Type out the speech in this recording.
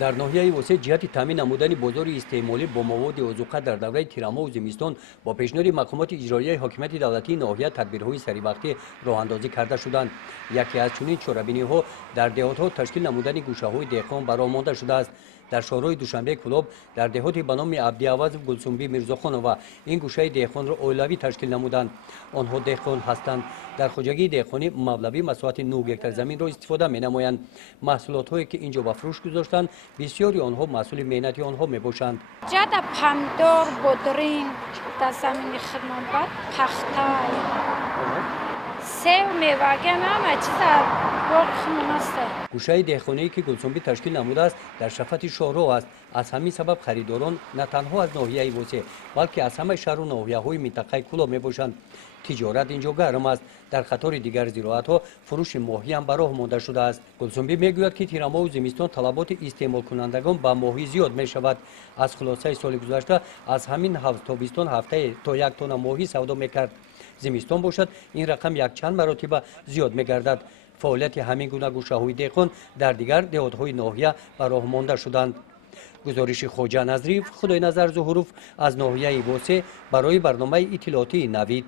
дар ноҳияи восеъ ҷиҳати таъмин намудани бозори истеъмолӣ бо маводи озуқа дар давраи тирамову зимистон бо пешниҳоди мақомоти иҷроияи ҳокимияти давлатии ноҳия тадбирҳои саривақтӣ роҳандозӣ карда шуданд. яке аз чунин чорабиниҳо дар деҳотҳо ташкил намудани гӯшаҳои деҳқон ба роҳ монда шудааст. дар шоҳрҳои душанбе кӯлоб дар деҳоти ба номи абдиавазов гулсумбӣ мирзохонова ин гӯшаи деҳқонро оилавӣ ташкил намуданд. онҳо деҳқон ҳастанд. дар хоҷагии деҳқонӣ мавлавӣ масоҳати 9 гектар заминро истифода менамоянд. маҳсулотҳое ки инҷо ба фурӯш гузоштанд бисёри онҳо маҳсули меҳнати онҳо мебошанд. ҷада помидор бодринг дар замини хирмонбад пахта сев меваген ҳама чиза боғи хирмон аст. гӯшаи деҳқоние ки гулсумбӣ ташкил намудааст дар шафати шоҳроҳ аст. аз ҳамин сабаб харидорон на танҳо аз ноҳияи восеъ балки аз ҳамаи шаҳру ноҳияҳои минтақаи кӯлоб мебошанд. тиҷорат инҷо гарм аст. дар қатори дигар зироатҳо фурӯши моҳӣ ҳам ба роҳ монда шудааст. гулсумбӣ мегӯяд ки тирамову зимистон талаботи истеъмолкунандагон ба моҳӣ зиёд мешавад. аз хулосаи соли гузашта аз ҳамин ҳавз тобистон ҳафтае то 1 тонна моҳӣ савдо мекард. зимистон бошад ин рақам якчанд маротиба зиёд мегардад. фаъолияти ҳамин гуна гӯшаҳои деҳқон дар дигар деҳотҳои ноҳия ба роҳ монда шуданд. гузориши хоҷа назриев, худойназар зуҳуров аз ноҳияи восеъ барои барномаи иттилоотии Навид.